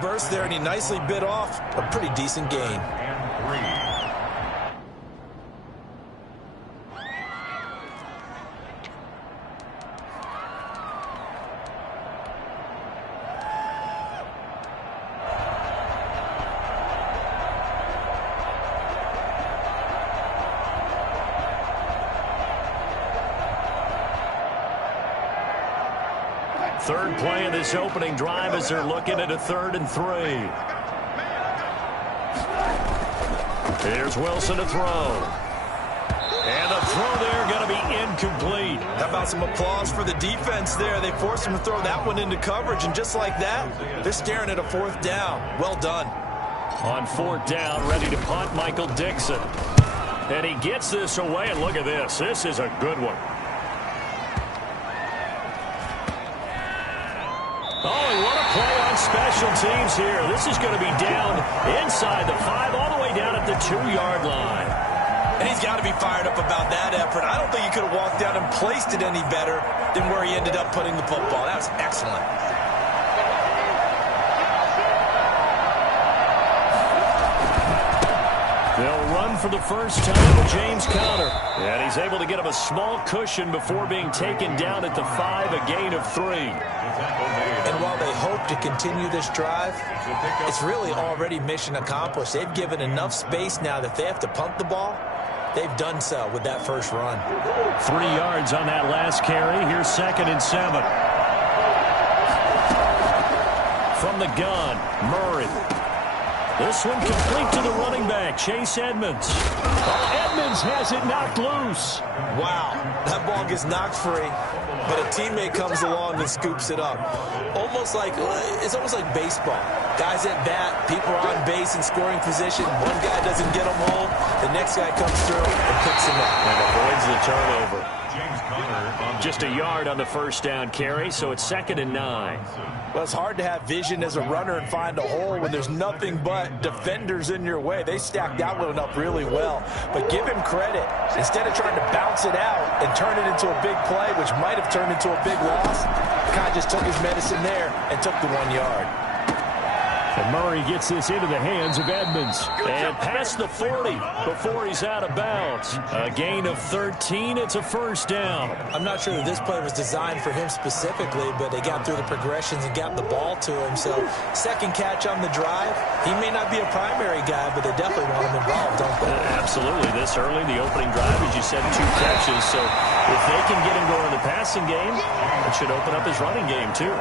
Burst there, and he nicely bit off a pretty decent gain. Third play of this opening drive as they're looking at a 3rd and 3. Here's Wilson to throw. And the throw there going to be incomplete. How about some applause for the defense there? They forced him to throw that one into coverage, and just like that, they're staring at a 4th down. Well done. On 4th down, ready to punt, Michael Dixon. And he gets this away, and look at this. This is a good one. Oh, and what a play on special teams here. This is going to be down inside the 5, all the way down at the 2-yard line. And he's got to be fired up about that effort. I don't think he could have walked down and placed it any better than where he ended up putting the football. That was excellent. They'll run for the first time with James Conner. And he's able to get him a small cushion before being taken down at the 5, a gain of 3. And while they hope to continue this drive, it's really already mission accomplished. They've given enough space now that they have to punt the ball. They've done so with that first run. 3 yards on that last carry. Here's 2nd and 7. From the gun, Murray. This one complete to the running back, Chase Edmonds. Oh, Edmonds has it knocked loose. Wow, that ball gets knocked free, but a teammate comes along and scoops it up. It's almost like baseball. Guys at bat, people are on base in scoring position. One guy doesn't get them home. The next guy comes through and picks him up. And avoids the turnover. Just a yard on the first down carry, so it's 2nd and 9. Well, it's hard to have vision as a runner and find a hole when there's nothing but defenders in your way. They stacked that one up really well. But give him credit. Instead of trying to bounce it out and turn it into a big play, which might have turned into a big loss, Kai just took his medicine there and took the 1 yard. And Murray gets this into the hands of Edmonds. And past the 40 before he's out of bounds. A gain of 13. It's a first down. I'm not sure that this play was designed for him specifically, but they got through the progressions and got the ball to him. So, second catch on the drive. He may not be a primary guy, but they definitely want him involved, don't they? Absolutely. This early, the opening drive, as you said, 2 catches. So, if they can get him going in the passing game, it should open up his running game, too.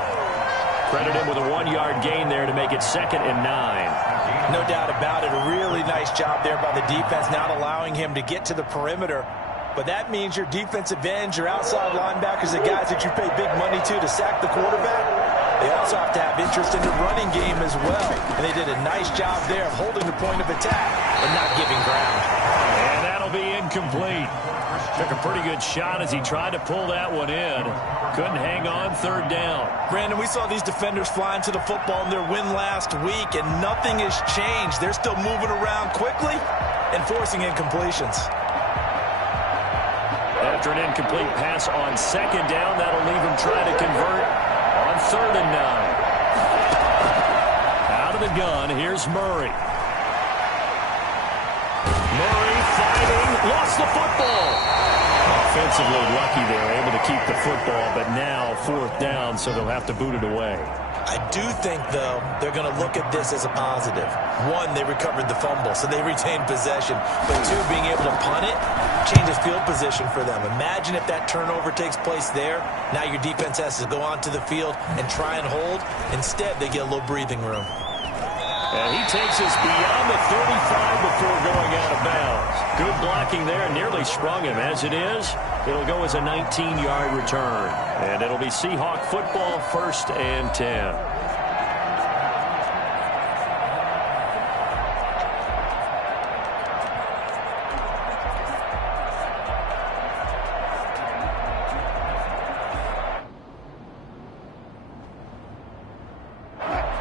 Credit him with a 1-yard gain there to make it 2nd and 9. No doubt about it. A really nice job there by the defense, not allowing him to get to the perimeter. But that means your defensive ends, your outside linebackers, the guys that you pay big money to sack the quarterback, they also have to have interest in the running game as well. And they did a nice job there of holding the point of attack and not giving ground. And that'll be incomplete. Took a pretty good shot as he tried to pull that one in. Couldn't hang on, 3rd down. Brandon, we saw these defenders flying to the football in their win last week, and nothing has changed. They're still moving around quickly and forcing incompletions. After an incomplete pass on 2nd down, that'll leave him trying to convert on 3rd and 9. Out of the gun, here's Murray. Murray fighting, lost the football. Offensively lucky they were able to keep the football, but now 4th down, so they'll have to boot it away. I do think, though, they're going to look at this as a positive. 1, they recovered the fumble, so they retained possession. But 2, being able to punt it changes field position for them. Imagine if that turnover takes place there. Now your defense has to go onto the field and try and hold. Instead, they get a little breathing room. And he takes us beyond the 35 before going out of bounds. Good blocking there, nearly sprung him. As it is, it'll go as a 19-yard return. And it'll be Seahawk football, 1st and 10.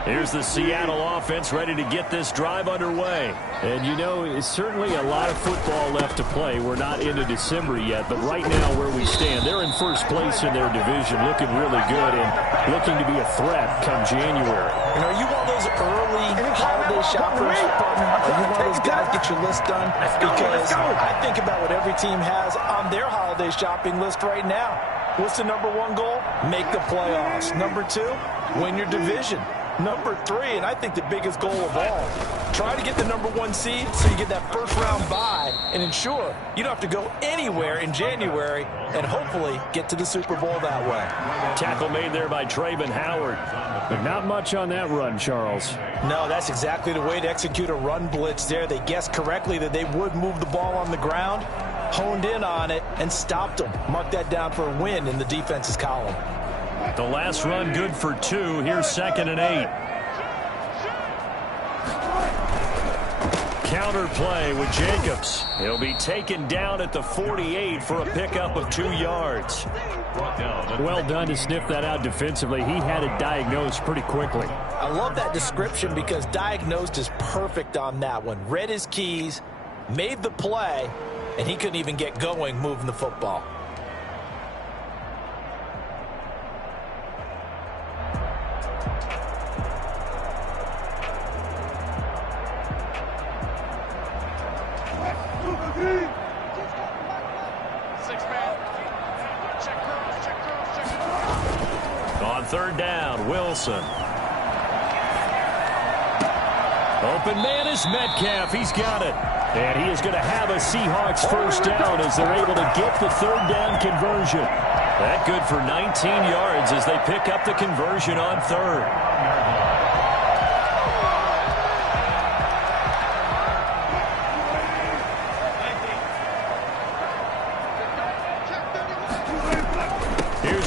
Here's the Seattle offense ready to get this drive underway. And, you know, it's certainly a lot of football left to play. We're not into December yet, but right now where we stand, they're in first place in their division, looking really good and looking to be a threat come January. And are you one of those early holiday shoppers? Are you one of those guys get your list done? Because I think about what every team has on their holiday shopping list right now. What's the number one goal? Make the playoffs. Number two, win your division. Number three, and I think the biggest goal of all, try to get the number one seed so you get that first round bye and ensure you don't have to go anywhere in January and hopefully get to the Super Bowl that way. Tackle made there by Trayvon Howard. But not much on that run, Charles. No, that's exactly the way to execute a run blitz there. They guessed correctly that they would move the ball on the ground, honed in on it, and stopped them. Mark that down for a win in the defense's column. The last run good for 2. Here's 2nd and 8. Counter play with Jacobs. He'll be taken down at the 48 for a pickup of 2 yards. Well done to sniff that out defensively. He had it diagnosed pretty quickly. I love that description because diagnosed is perfect on that one. Read his keys, made the play, and he couldn't even get going moving the football. On 3rd down, Wilson. Open man is Metcalf. He's got it. And he is going to have a Seahawks first down as they're able to get the 3rd down conversion. That good for 19 yards as they pick up the conversion on 3rd.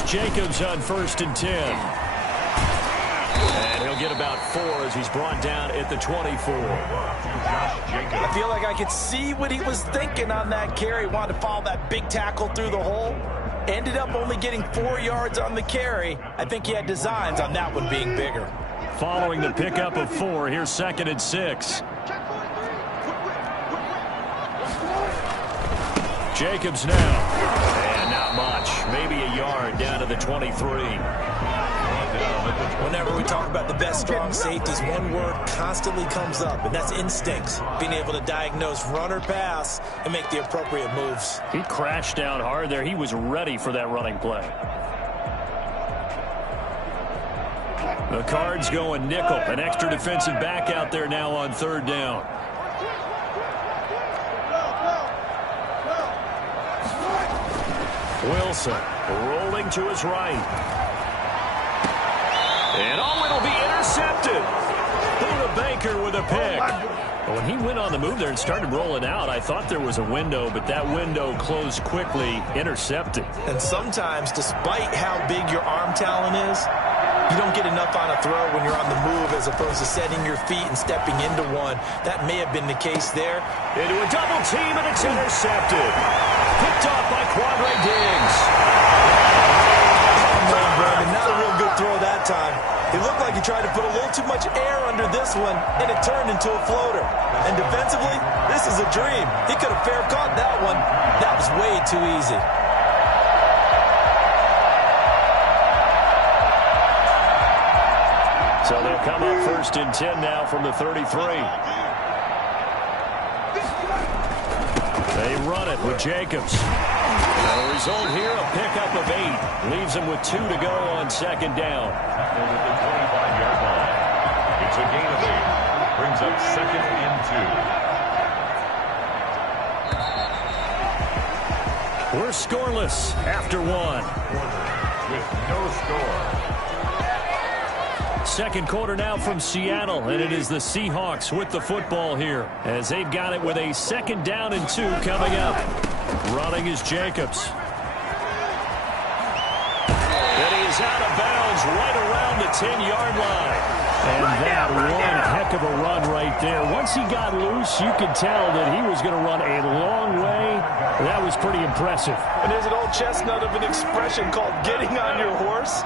Jacobs on 1st and 10. And he'll get about 4 as he's brought down at the 24. I feel like I could see what he was thinking on that carry. Wanted to follow that big tackle through the hole. Ended up only getting 4 yards on the carry. I think he had designs on that one being bigger. Following the pickup of 4, here's 2nd and 6. Jacobs now. And not much. Maybe a yard down to the 23. Whenever we talk about the best strong safeties, one word constantly comes up, and that's instincts. Being able to diagnose run or pass and make the appropriate moves. He crashed down hard there. He was ready for that running play. The Cards going nickel. An extra defensive back out there now on 3rd down. Wilson rolling to his right. And it'll be intercepted. Buda Baker with a pick. When he went on the move there and started rolling out, I thought there was a window, but that window closed quickly, intercepted. And sometimes, despite how big your arm talent is, you don't get enough on a throw when you're on the move as opposed to setting your feet and stepping into one. That may have been the case there. Into a double team, and it's intercepted. Picked off by Quandre Diggs. Oh, man, Brandon, not a real good throw that time. It looked like he tried to put a little too much air under this one, and it turned into a floater. And defensively, this is a dream. He could have fair caught that one. That was way too easy. So they'll come up 1st and 10 now from the 33. They run it with Jacobs. And the result here, a pickup of 8. Leaves him with 2 to go on 2nd down. At the 25-yard line. It's a gain of 8. Brings up 2nd and 2. We're scoreless after 1. With no score. Second quarter now from Seattle, and it is the Seahawks with the football here as they've got it with a 2nd down and 2 coming up. Running is Jacobs. And he's out of bounds right around the 10-yard line. And that one heck of a run right there. Once he got loose, you could tell that he was going to run a long way. That was pretty impressive. And there's an old chestnut of an expression called getting on your horse.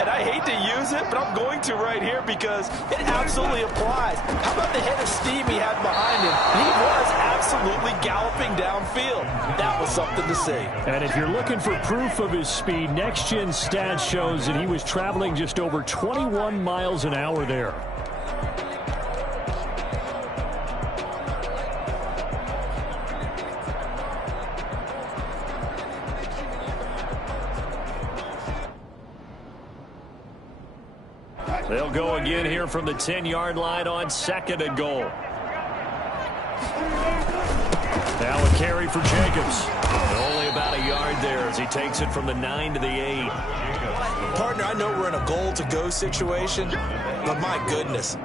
And I hate to use it, but I'm going to right here because it absolutely applies. How about the head of steam he had behind him? He was absolutely galloping downfield. That was something to see. And if you're looking for proof of his speed, Next Gen Stats shows that he was traveling just over 21 miles an hour there. They'll go again here from the 10-yard line on 2nd and goal. Now a carry for Jacobs. Only about a yard there as he takes it from the 9 to the 8. Partner, I know we're in a goal-to-go situation, but my goodness.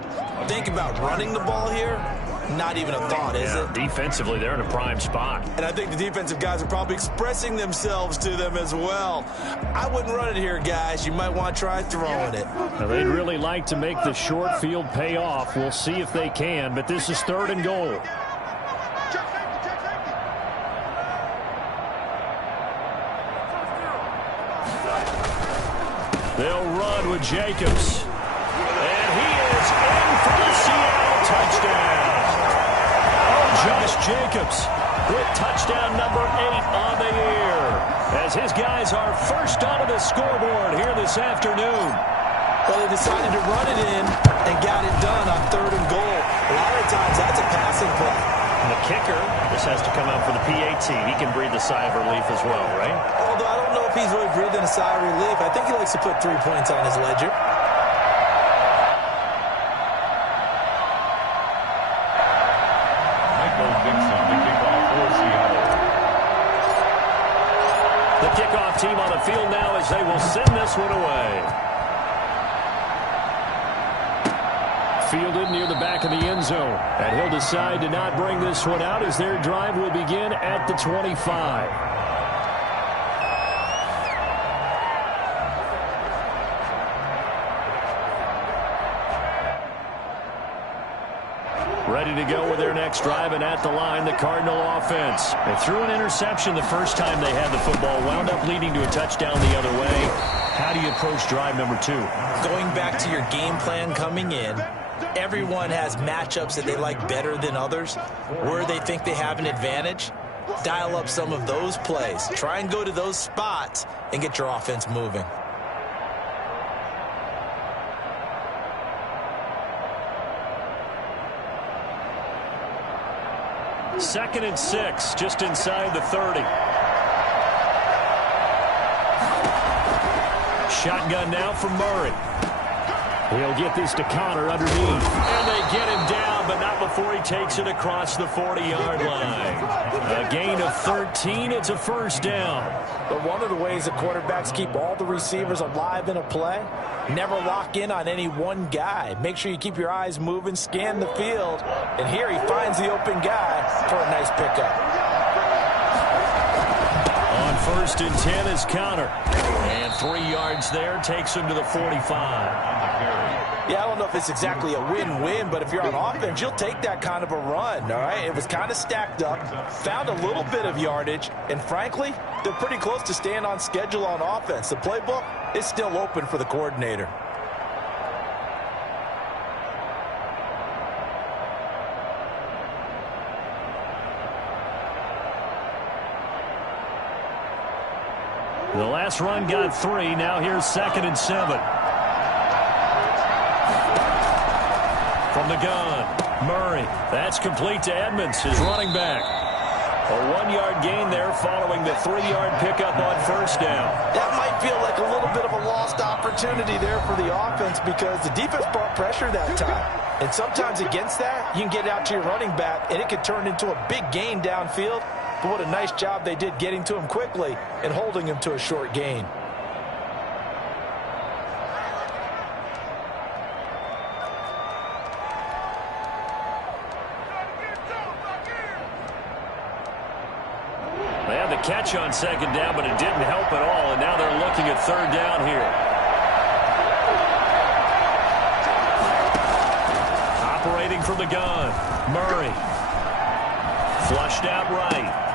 Think about running the ball here. Not even a thought, is it? Defensively, they're in a prime spot. And I think the defensive guys are probably expressing themselves to them as well. I wouldn't run it here, guys. You might want to try throwing it. Now, they'd really like to make the short field pay off. We'll see if they can, but this is 3rd and goal. They'll run with Jacobs. And he is in for the Seattle touchdown. Josh Jacobs with touchdown number 8 on the year, as his guys are first onto the scoreboard here this afternoon. Well, they decided to run it in and got it done on 3rd and goal. A lot of times that's a passing play. And the kicker, this has to come out for the PAT. He can breathe a sigh of relief as well, right? Although I don't know if he's really breathing a sigh of relief. I think he likes to put 3 points on his ledger. The kickoff team on the field now as they will send this one away. Fielded near the back of the end zone. And he'll decide to not bring this one out as their drive will begin at the 25. Ready to go with their next drive, and at the line, the Cardinal offense. They threw an interception the first time they had the football, wound up leading to a touchdown the other way. How do you approach drive number 2? Going back to your game plan coming in, everyone has matchups that they like better than others, where they think they have an advantage. Dial up some of those plays. Try and go to those spots and get your offense moving. Second and 6, just inside the 30. Shotgun now from Murray. He'll get this to Connor underneath. And they get him down, but not before he takes it across the 40-yard line. A gain of 13. It's a first down. But one of the ways that quarterbacks keep all the receivers alive in a play, never lock in on any one guy. Make sure you keep your eyes moving, scan the field. And here he finds the open guy for a nice pickup. On 1st and 10 is Connor. And 3 yards there takes him to the 45. Yeah, I don't know if it's exactly a win-win, but if you're on offense, you'll take that kind of a run, all right? It was kind of stacked up, found a little bit of yardage, and frankly, they're pretty close to staying on schedule on offense. The playbook is still open for the coordinator. The last run got 3. Now here's 2nd and 7. From the gun, Murray. That's complete to Edmonds, his running back. A 1-yard gain there following the 3-yard pickup on first down. That might feel like a little bit of a lost opportunity there for the offense because the defense brought pressure that time. And sometimes against that, you can get out to your running back, and it could turn into a big gain downfield. But what a nice job they did getting to him quickly and holding him to a short gain. They had the catch on 2nd down, but it didn't help at all, and now they're looking at 3rd down here. Operating from the gun, Murray. Flushed out right.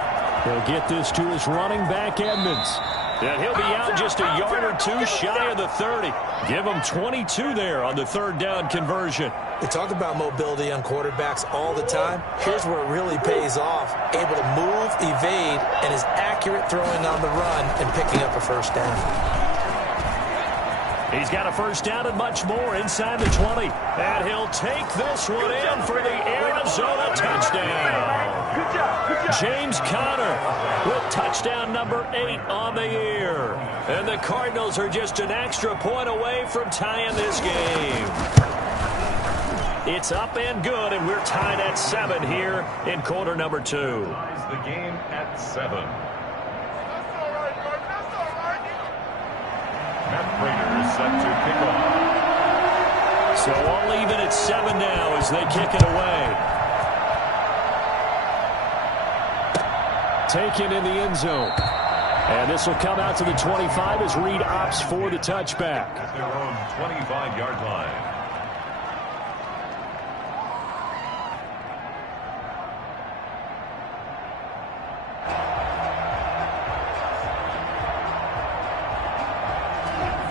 He'll get this to his running back, Edmonds. And he'll be out just a yard or two shy of the 30. Give him 22 there on the third down conversion. We talk about mobility on quarterbacks all the time. Here's where it really pays off. Able to move, evade, and is accurate throwing on the run and picking up a first down. He's got a first down and much more inside the 20. And he'll take this one in for the Arizona touchdown. Good job. James Conner with touchdown number 8 on the year. And the Cardinals are just an extra point away from tying this game. It's up and good, and we're tied at 7 here in quarter number 2. Ties the game at 7. Matt Prater is set to kick off. So all even at 7 now as they kick it away. Taken in the end zone. And this will come out to the 25 as Reed opts for the touchback. At their own 25-yard line.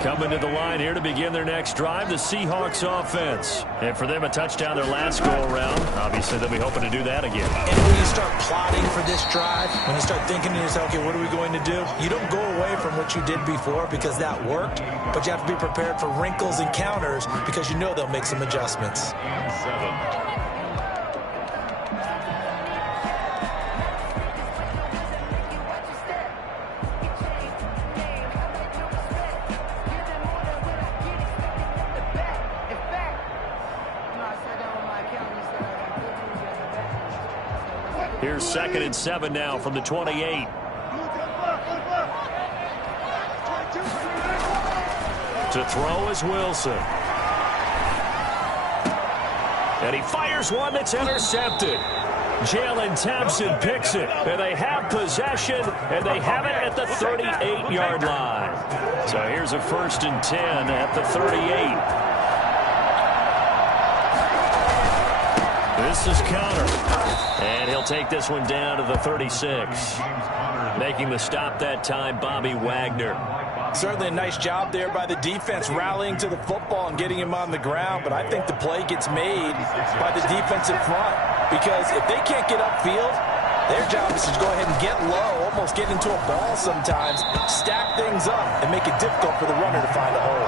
Coming to the line here to begin their next drive, the Seahawks offense. And for them, a touchdown their last go-around. Obviously, they'll be hoping to do that again. And when you start plotting for this drive, when you start thinking to yourself, okay, what are we going to do? You don't go away from what you did before because that worked, but you have to be prepared for wrinkles and counters because you know they'll make some adjustments. 7. Here's 2nd and 7 now from the 28. To throw is Wilson. And he fires one that's intercepted. Jalen Thompson picks it. And they have possession, and they have it at the 38-yard line. So here's a 1st and 10 at the 38. This is Conner. And he'll take this one down to the 36. Making the stop that time, Bobby Wagner. Certainly a nice job there by the defense rallying to the football and getting him on the ground, but I think the play gets made by the defensive front because if they can't get upfield, their job is to go ahead and get low, almost get into a ball sometimes, stack things up, and make it difficult for the runner to find a hole.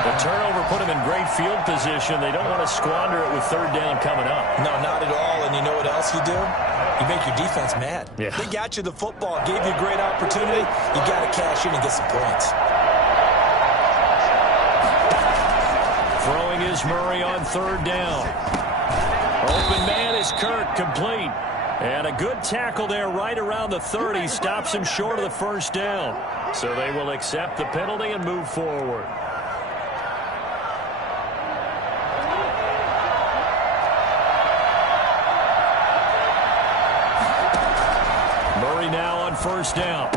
The turnover put him in great field position. They don't want to squander it with 3rd down coming up. No, not at all. And you know what else you do? You make your defense mad. Yeah. They got you the football, gave you a great opportunity. You got to cash in and get some points. Throwing is Murray on 3rd down. Open man is Kirk, complete. And a good tackle there right around the 30. Stops him short of the 1st down. So they will accept the penalty and move forward. Now on 1st down.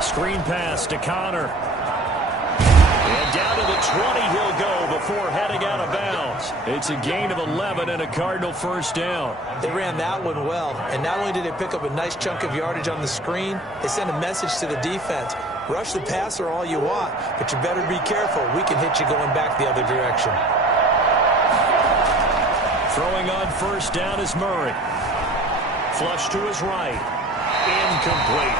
Screen pass to Conner. And down to the 20 he'll go before heading out of bounds. It's a gain of 11 and a Cardinal 1st down. They ran that one well, and not only did they pick up a nice chunk of yardage on the screen, they sent a message to the defense. Rush the passer all you want, but you better be careful. We can hit you going back the other direction. Throwing on 1st down is Murray. Flush to his right. Incomplete.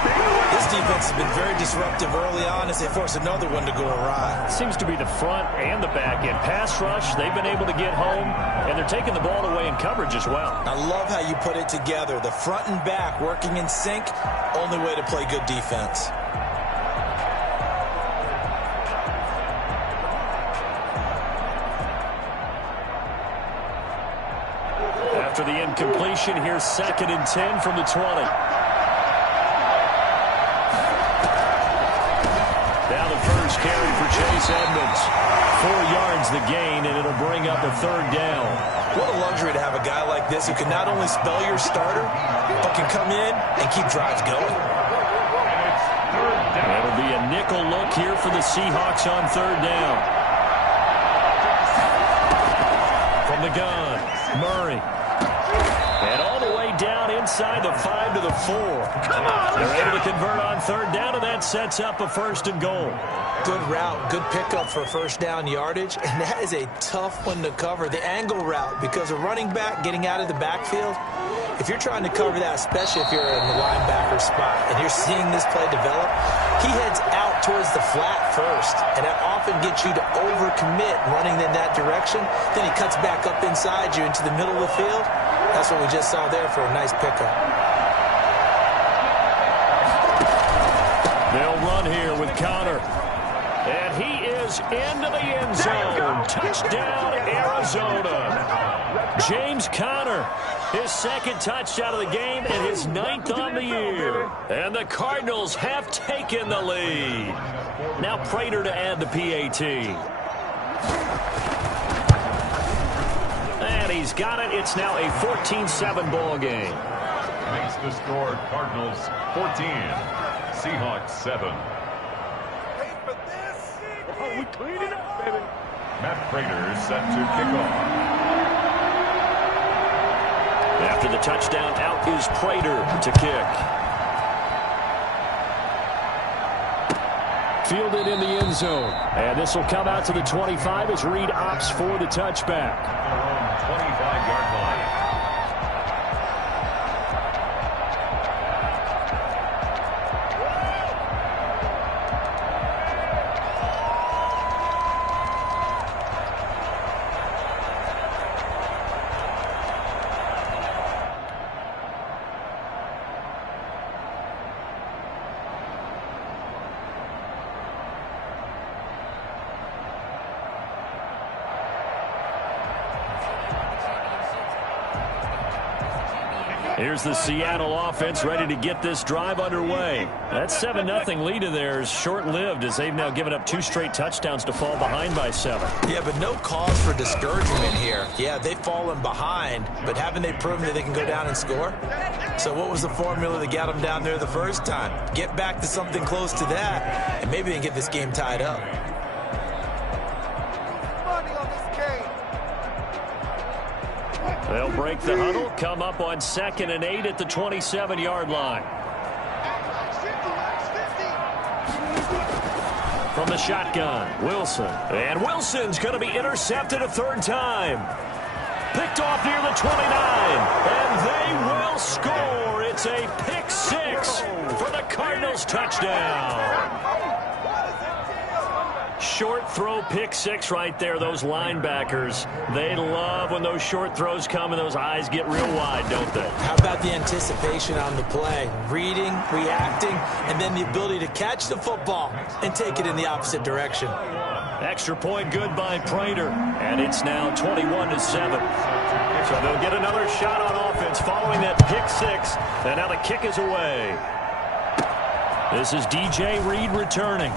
This defense has been very disruptive early on as they force another one to go awry. Seems to be the front and the back end. Pass rush, they've been able to get home, and they're taking the ball away in coverage as well. I love how you put it together. The front and back working in sync, only way to play good defense. After the incompletion, here's 2nd and 10 from the 20. Now the first carry for Chase Edmonds. 4 yards the gain, and it'll bring up a 3rd down. What a luxury to have a guy like this who can not only spell your starter, but can come in and keep drives going. It'll be a nickel look here for the Seahawks on 3rd down. From the gun, Murray. And all the way down inside the 5 to the 4. They're able to convert on third down, and that sets up a 1st and goal. Good route, good pickup for first down yardage, and that is a tough one to cover, the angle route, because a running back getting out of the backfield, if you're trying to cover that, especially if you're in the linebacker spot and you're seeing this play develop, he heads out towards the flat first, and that often gets you to overcommit running in that direction. Then he cuts back up inside you into the middle of the field. That's what we just saw there for a nice pickup. They'll run here with Connor. And he is into the end zone. Touchdown, Arizona. James Conner, his 2nd touchdown of the game and his 9th on the year. And the Cardinals have taken the lead. Now Prater to add the PAT. And he's got it. It's now a 14-7 ball game. Makes the score Cardinals 14, Seahawks 7. Oh, we clean it up, baby. Matt Prater is set to kick off. After the touchdown, out is Prater to kick. Fielded in the end zone. And this will come out to the 25 as Reed opts for the touchback. Around 25-yard line. Here's the Seattle offense ready to get this drive underway. That 7-0 lead of theirs short-lived as they've now given up 2 straight touchdowns to fall behind by 7. Yeah, but no cause for discouragement here. Yeah, they've fallen behind, but haven't they proven that they can go down and score? So what was the formula that got them down there the first time? Get back to something close to that, and maybe they can get this game tied up. They'll break the huddle, come up on 2nd and 8 at the 27-yard line. From the shotgun, Wilson. And Wilson's going to be intercepted a 3rd time. Picked off near the 29. And they will score. It's a pick 6 for the Cardinals touchdown. Short throw pick 6 right there. Those linebackers, they love when those short throws come and those eyes get real wide, don't they? How about the anticipation on the play? Reading, reacting, and then the ability to catch the football and take it in the opposite direction. Extra point good by Prater, and it's now 21-7. So they'll get another shot on offense following that pick 6, and now the kick is away. This is DJ Reed returning.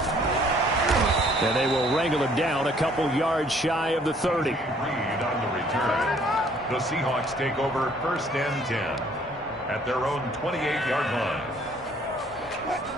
And they will wrangle him down a couple yards shy of the 30. Reed on the return. The Seahawks take over 1st and 10 at their own 28-yard line.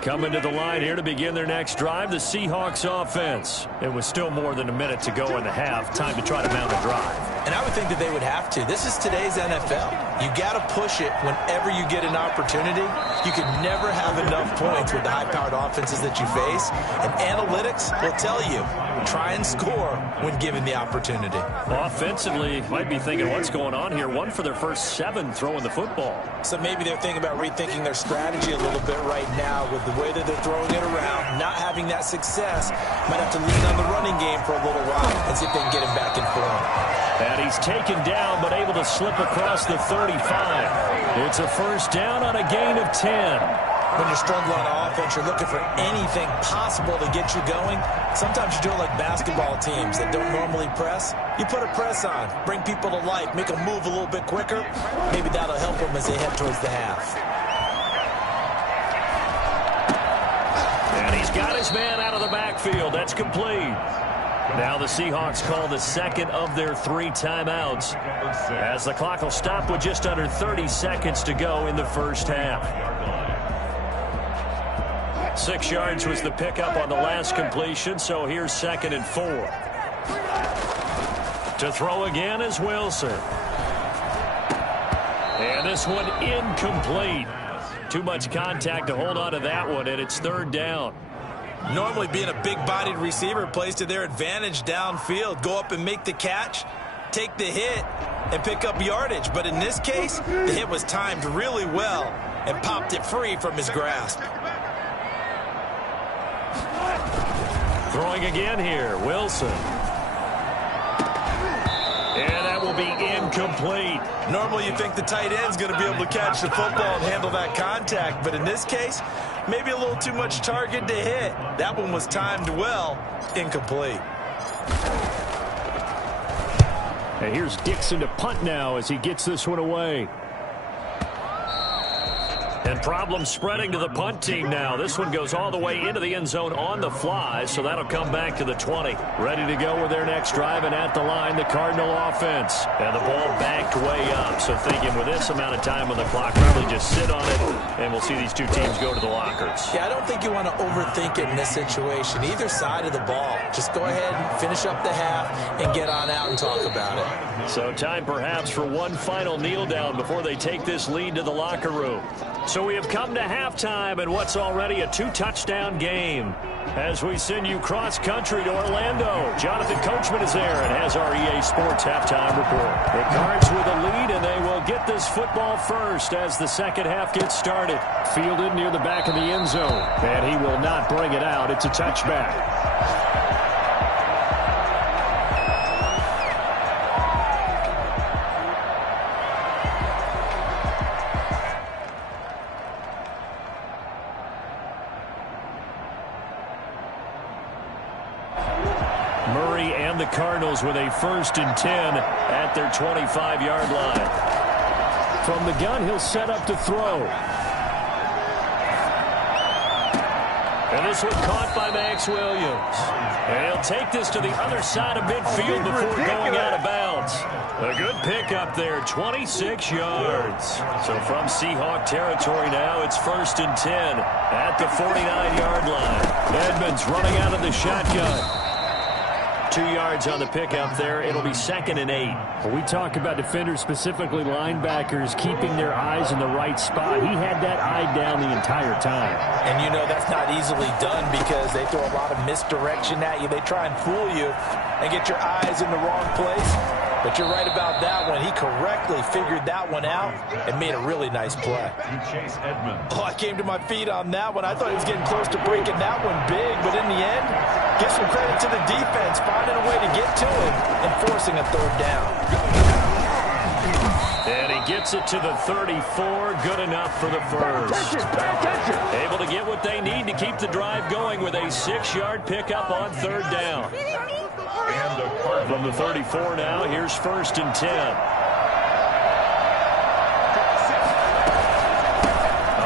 Coming to the line here to begin their next drive, the Seahawks offense. It was still more than a minute to go in the half. Time to try to mount a drive. And I would think that they would have to. This is today's NFL. You got to push it whenever you get an opportunity. You can never have enough points with the high-powered offenses that you face. And analytics will tell you, try and score when given the opportunity. Offensively, you might be thinking, what's going on here? 1 for their first 7 throwing the football. So maybe they're thinking about rethinking their strategy a little bit right now with the way that they're throwing it around, not having that success. Might have to lean on the running game for a little while and see if they can get him back in form. And he's taken down, but able to slip across the 35. It's a first down on a gain of 10. When you're struggling on offense, you're looking for anything possible to get you going. Sometimes you do it like basketball teams that don't normally press. You put a press on, bring people to life, make them move a little bit quicker. Maybe that'll help them as they head towards the half. And he's got his man out of the backfield. That's complete. Now the Seahawks call the 2nd of their 3 timeouts as the clock will stop with just under 30 seconds to go in the first half. 6 yards was the pickup on the last completion, so here's 2nd and 4. To throw again is Wilson. And this one incomplete. Too much contact to hold on to that one, and it's third down. Normally being a big-bodied receiver plays to their advantage downfield. Go up and make the catch, take the hit, and pick up yardage. But in this case, the hit was timed really well and popped it free from his grasp. Throwing again here, Wilson. And that will be incomplete. Normally you think the tight end's going to be able to catch the football and handle that contact. But in this case, maybe a little too much target to hit. That one was timed well, incomplete. And here's Dixon to punt now as he gets this one away. And problems spreading to the punt team now. This one goes all the way into the end zone on the fly, so that'll come back to the 20. Ready to go with their next drive, and at the line, the Cardinal offense. And the ball backed way up, so thinking with this amount of time on the clock, probably just sit on it, and we'll see these two teams go to the lockers. Yeah, I don't think you want to overthink it in this situation. Either side of the ball. Just go ahead and finish up the half and get on out and talk about it. So time perhaps for one final kneel down before they take this lead to the locker room. So we have come to halftime in what's already a 2-touchdown game. As we send you cross-country to Orlando, Jonathan Coachman is there and has our EA Sports halftime report. The Cards with a lead, and they will get this football first as the second half gets started. Fielded near the back of the end zone, and he will not bring it out. It's a touchback. The Cardinals with a 1st and 10 at their 25-yard line. From the gun, he'll set up to throw. And this one caught by Max Williams. And he'll take this to the other side of midfield before going out of bounds. A good pickup there, 26 yards. So from Seahawk territory now, it's 1st and 10 at the 49-yard line. Edmonds running out of the shotgun. 2 yards on the pickup there. It'll be 2nd and 8. When we talk about defenders, specifically linebackers, keeping their eyes in the right spot, he had that eye down the entire time. And you know that's not easily done because they throw a lot of misdirection at you. They try and fool you and get your eyes in the wrong place. But you're right about that one. He correctly figured that one out and made a really nice play. Chase Edmonds. Oh, I came to my feet on that one. I thought he was getting close to breaking that one big, but in the end, give some credit to the defense, finding a way to get to it and forcing a 3rd down. And he gets it to the 34. Good enough for the first. Able to get what they need to keep the drive going with a 6-yard pickup on 3rd down. From the 34 now, here's 1st and 10.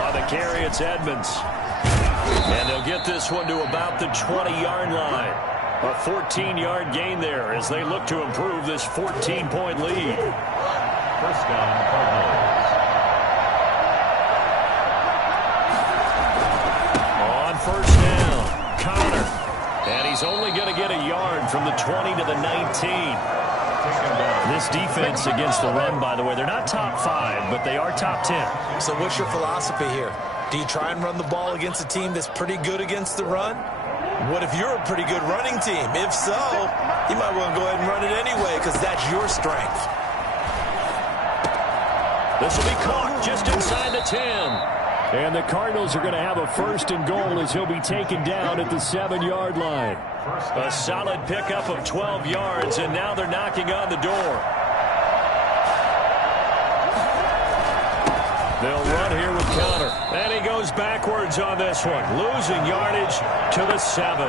On the carry, it's Edmonds. And they'll get this one to about the 20-yard line. A 14-yard gain there as they look to improve this 14-point lead. 1st down, Cardinals. On 1st down, Connor. And he's only going to get a yard from the 20 to the 19. This defense against the run, by the way, they're not top 5, but they are top 10. So what's your philosophy here? Do you try and run the ball against a team that's pretty good against the run? What if you're a pretty good running team? If so, you might want to go ahead and run it anyway because that's your strength. This will be caught just inside the 10. And the Cardinals are going to have a 1st and goal as he'll be taken down at the 7-yard line. A solid pickup of 12 yards, and now they're knocking on the door. They'll run here with Connor. And he goes backwards on this one, losing yardage to the 7.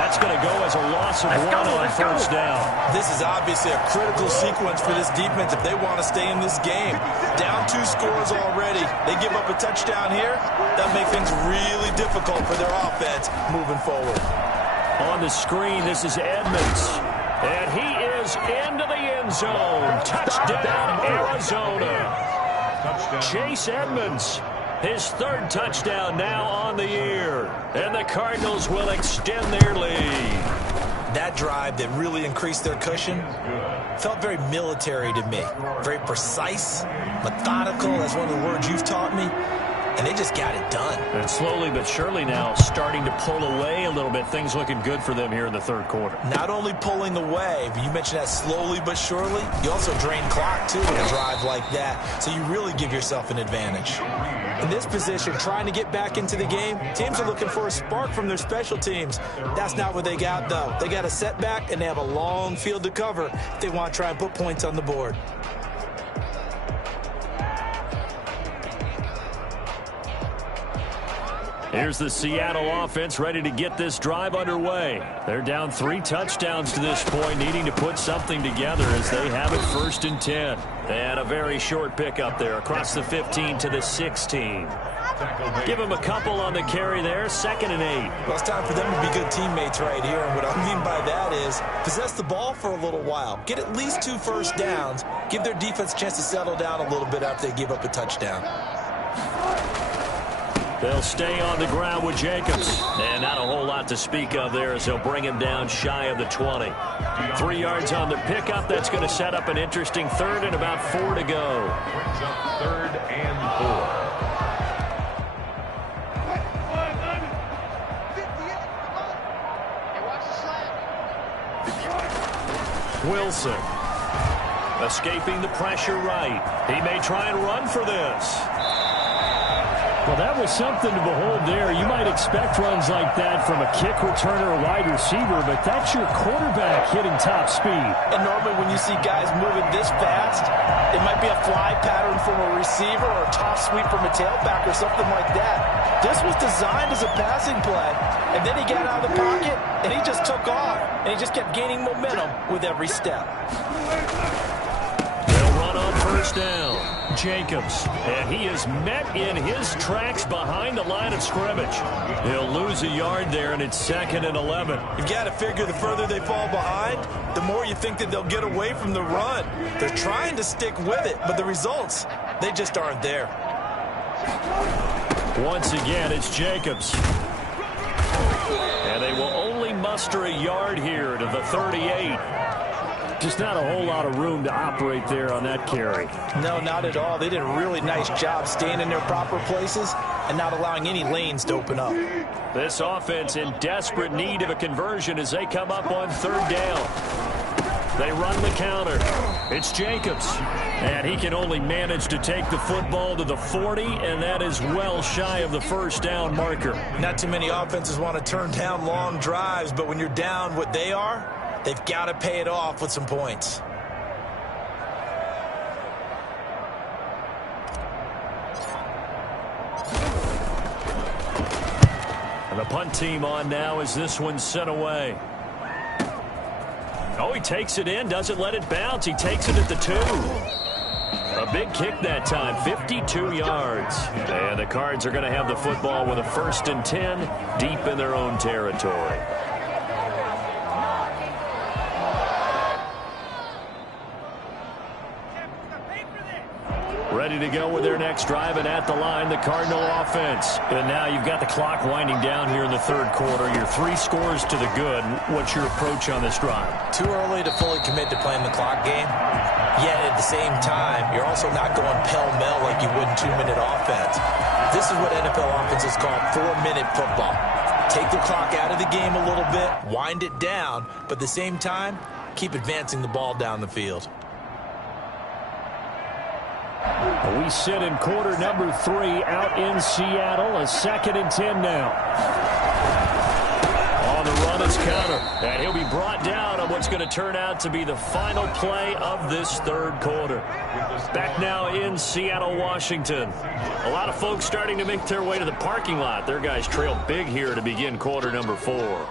That's going to go as a loss of 1 on 1st down. This is obviously a critical sequence for this defense if they want to stay in this game. Down 2 scores already. They give up a touchdown here. That'll make things really difficult for their offense moving forward. On the screen, this is Edmonds. And he is into the end zone. Touchdown, Arizona. Chase Edmonds, his 3rd touchdown now on the year. And the Cardinals will extend their lead. That that drive that really increased their cushion felt very military to me. Very precise, methodical, that's one of the words you've taught me. And they just got it done. And slowly but surely now starting to pull away a little bit. Things looking good for them here in the third quarter. Not only pulling away, but you mentioned that slowly but surely. You also drain clock, too, with a drive like that. So you really give yourself an advantage. In this position, trying to get back into the game, teams are looking for a spark from their special teams. That's not what they got, though. They got a setback, and they have a long field to cover if they want to try and put points on the board. Here's the Seattle offense ready to get this drive underway. They're down 3 touchdowns to this point, needing to put something together as they have it 1st and 10. They had a very short pickup there across the 15 to the 16. Give them a couple on the carry there, 2nd and 8. Well, it's time for them to be good teammates right here. And what I mean by that is possess the ball for a little while. Get at least 2 first downs. Give their defense a chance to settle down a little bit after they give up a touchdown. They'll stay on the ground with Jacobs. And not a whole lot to speak of there as they'll bring him down shy of the 20. 3 yards on the pickup. That's going to set up an interesting 3rd and about 4 to go. Brings up 3rd and 4. Wilson escaping the pressure right. He may try and run for this. Well, that was something to behold there. You might expect runs like that from a kick returner or wide receiver, but that's your quarterback hitting top speed. And normally when you see guys moving this fast, it might be a fly pattern from a receiver or a toss sweep from a tailback or something like that. This was designed as a passing play, and then he got out of the pocket, and he just took off, and he just kept gaining momentum with every step. They'll run on 1st down. Jacobs, and he is met in his tracks behind the line of scrimmage. He'll lose a yard there, and it's 2nd and 11. You've got to figure the further they fall behind, the more you think that they'll get away from the run. They're trying to stick with it, but the results, they just aren't there. Once again, it's Jacobs. And they will only muster a yard here to the 38. Just not a whole lot of room to operate there on that carry. No, not at all. They did a really nice job staying in their proper places and not allowing any lanes to open up. This offense in desperate need of a conversion as they come up on 3rd down. They run the counter. It's Jacobs. And he can only manage to take the football to the 40, and that is well shy of the 1st down marker. Not too many offenses want to turn down long drives, but when you're down what they are, they've got to pay it off with some points. And the punt team on now as this one's sent away. Oh, he takes it in, doesn't let it bounce. He takes it at the 2. A big kick that time, 52 yards. And the Cards are going to have the football with a 1st and 10 deep in their own territory. Ready to go with their next drive, and at the line, the Cardinal offense. And now you've got the clock winding down here in the 3rd quarter. You're 3 scores to the good. What's your approach on this drive? Too early to fully commit to playing the clock game. Yet at the same time, you're also not going pell-mell like you would in 2-minute offense. This is what NFL offenses call 4-minute football. Take the clock out of the game a little bit, wind it down, but at the same time, keep advancing the ball down the field. We sit in quarter number 3 out in Seattle. A 2nd and 10 now. On the run is counter. And he'll be brought down on what's going to turn out to be the final play of this 3rd quarter. Back now in Seattle, Washington. A lot of folks starting to make their way to the parking lot. Their guys trail big here to begin quarter number 4.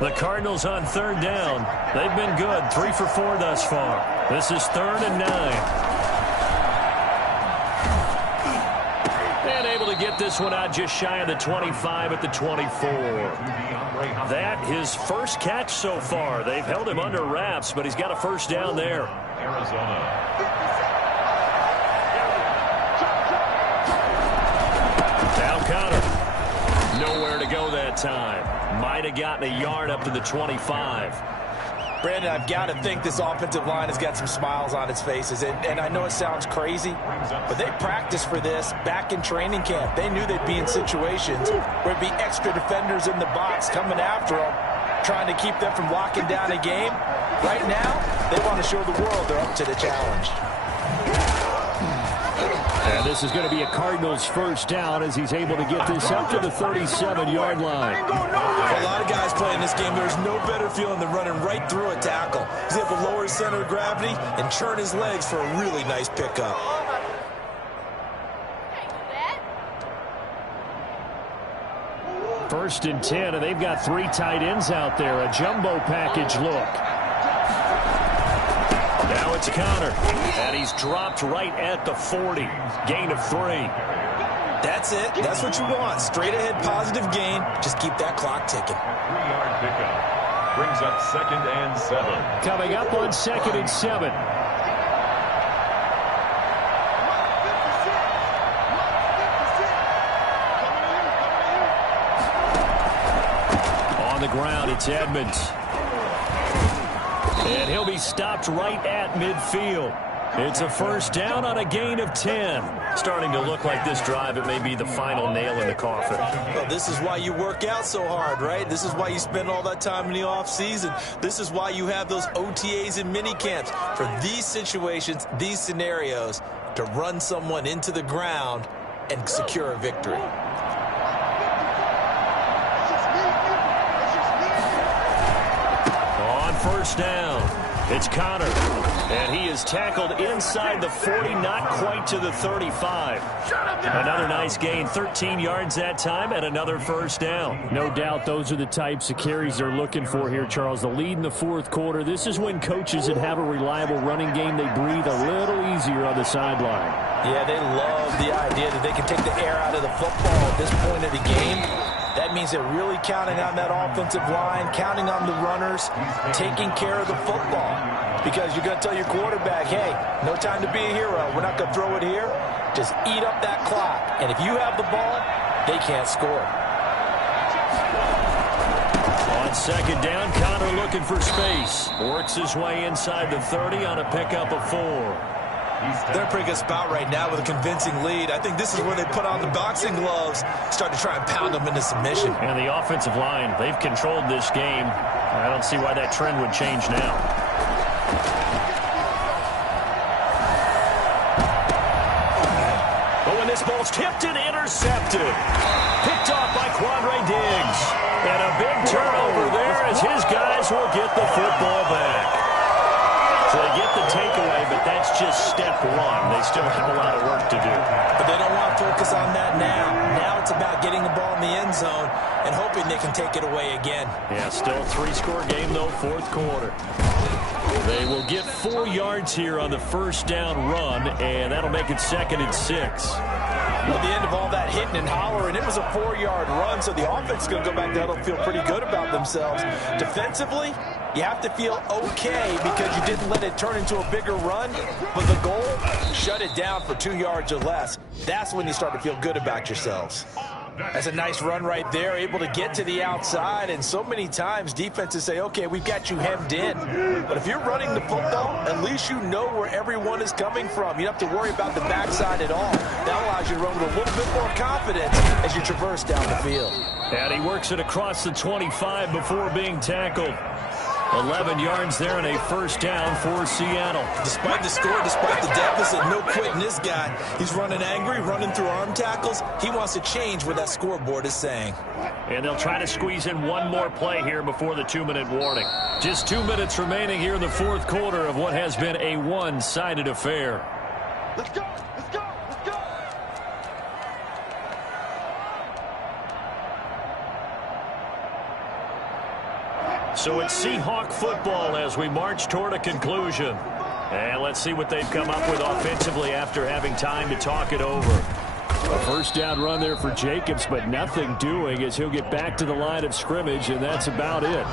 The Cardinals on 3rd down. They've been good. 3 for 4 thus far. This is 3rd and 9. And able to get this one out just shy of the 25 at the 24. That his first catch so far. They've held him under wraps, but he's got a 1st down there. Arizona. time. Might have gotten a yard up to the 25. Brandon, I've got to think this offensive line has got some smiles on its faces. And I know it sounds crazy, but they practiced for this back in training camp. They knew they'd be in situations where it'd be extra defenders in the box coming after them, trying to keep them from locking down a game. Right now, they want to show the world they're up to the challenge. And this is going to be a Cardinals first down as he's able to get this up to the 37-yard line. A lot of guys playing this game, there's no better feeling than running right through a tackle. He's able to lower his center of gravity and churn his legs for a really nice pickup. First and 10, and they've got 3 tight ends out there. A jumbo package look. Now it's Connor, and he's dropped right at the 40. Gain of 3. That's it. That's what you want. Straight ahead positive gain. Just keep that clock ticking. 3-yard pickup. Brings up 2nd and 7. Coming up on 2nd and 7. On the ground, it's Edmonds. And he'll be stopped right at midfield. It's a first down on a gain of 10. Starting to look like this drive, it may be the final nail in the coffin. Well, this is why you work out so hard, right? This is why you spend all that time in the offseason. This is why you have those OTAs and mini camps. For these situations, these scenarios, to run someone into the ground and secure a victory. On first down, it's Connor. And he is tackled inside the 40, not quite to the 35. Another nice gain, 13 yards that time, and another first down. No doubt those are the types of carries they're looking for here, Charles. The lead in the fourth quarter. This is when coaches that have a reliable running game, they breathe a little easier on the sideline. Yeah, they love the idea that they can take the air out of the football at this point of the game. That means they're really counting on that offensive line, counting on the runners, taking care of the football. Because you're going to tell your quarterback, hey, no time to be a hero. We're not going to throw it here. Just eat up that clock. And if you have the ball, they can't score. On second down, Connor looking for space. Works his way inside the 30 on a pickup of 4. They're in a pretty good spot right now with a convincing lead. I think this is where they put on the boxing gloves, start to try and pound them into submission. And the offensive line, they've controlled this game. I don't see why that trend would change now. But when this ball's tipped and intercepted, picked off by Quandre Diggs. And a big turnover there as his guys will get the football back. So they get the takeaway, but that's just step 1. They still have a lot of work to do. But they don't want to focus on that now. Now it's about getting the ball in the end zone and hoping they can take it away again. Yeah, still a 3-score game, though, fourth quarter. They will get 4 yards here on the first down run, and that'll make it 2nd and 6. Well, at the end of all that hitting and hollering, it was a 4-yard run, so the offense is going to go back down and feel pretty good about themselves. Defensively, you have to feel okay because you didn't let it turn into a bigger run, but the goal, shut it down for 2 yards or less. That's when you start to feel good about yourselves. That's a nice run right there, able to get to the outside, and so many times defenses say, okay, we've got you hemmed in. But if you're running the football, at least you know where everyone is coming from. You don't have to worry about the backside at all. That allows you to run with a little bit more confidence as you traverse down the field. And he works it across the 25 before being tackled. 11 yards there and a first down for Seattle. Despite the score, despite the deficit, no quitting this guy. He's running angry, running through arm tackles. He wants to change what that scoreboard is saying. And they'll try to squeeze in one more play here before the 2-minute warning. Just 2 minutes remaining here in the fourth quarter of what has been a one-sided affair. Let's go! Let's go! Let's go! So it's Seahawk football as we march toward a conclusion. And let's see what they've come up with offensively after having time to talk it over. A first down run there for Jacobs, but nothing doing as he'll get back to the line of scrimmage, and that's about it.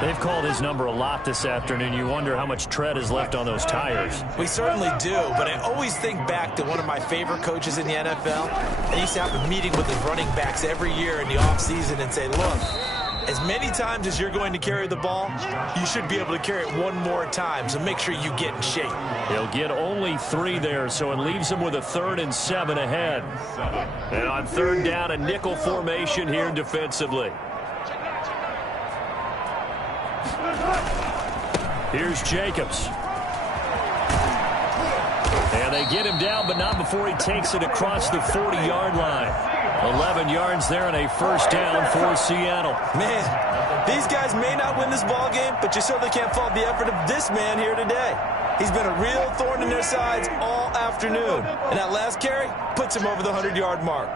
They've called his number a lot this afternoon. You wonder how much tread is left on those tires. We certainly do, but I always think back to one of my favorite coaches in the NFL. I used to have a meeting with his running backs every year in the offseason and say, look, as many times as you're going to carry the ball, you should be able to carry it one more time, so make sure you get in shape. He'll get only 3 there, so it leaves him with a 3rd and 7 ahead. And on 3rd down, a nickel formation here defensively. Here's Jacobs. And they get him down, but not before he takes it across the 40-yard line. 11 yards there and a 1st down for Seattle. Man, these guys may not win this ball game, but you certainly can't fault the effort of this man here today. He's been a real thorn in their sides all afternoon. And that last carry puts him over the 100-yard mark.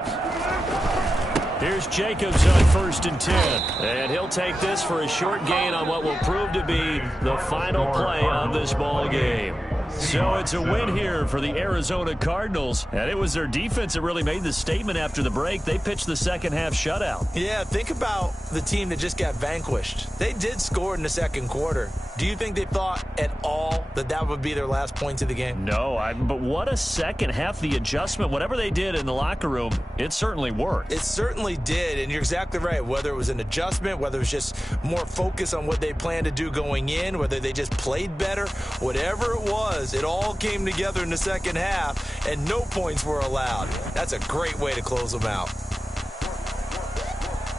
Here's Jacobs on 1st and 10. And he'll take this for a short gain on what will prove to be the final play of this ball game. So it's a win here for the Arizona Cardinals. And it was their defense that really made the statement after the break. They pitched the second-half shutout. Yeah, think about the team that just got vanquished. They did score in the second quarter. Do you think they thought at all that that would be their last points of the game? No, but what a second half. The adjustment, whatever they did in the locker room, it certainly worked. It certainly did, and you're exactly right. Whether it was an adjustment, whether it was just more focus on what they planned to do going in, whether they just played better, whatever it was, it all came together in the second half, and no points were allowed. That's a great way to close them out.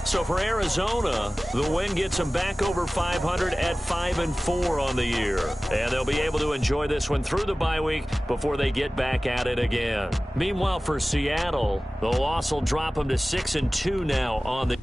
So for Arizona, the win gets them back over 500 at 5-4 on the year. And they'll be able to enjoy this one through the bye week before they get back at it again. Meanwhile, for Seattle, the loss will drop them to 6-2 now on the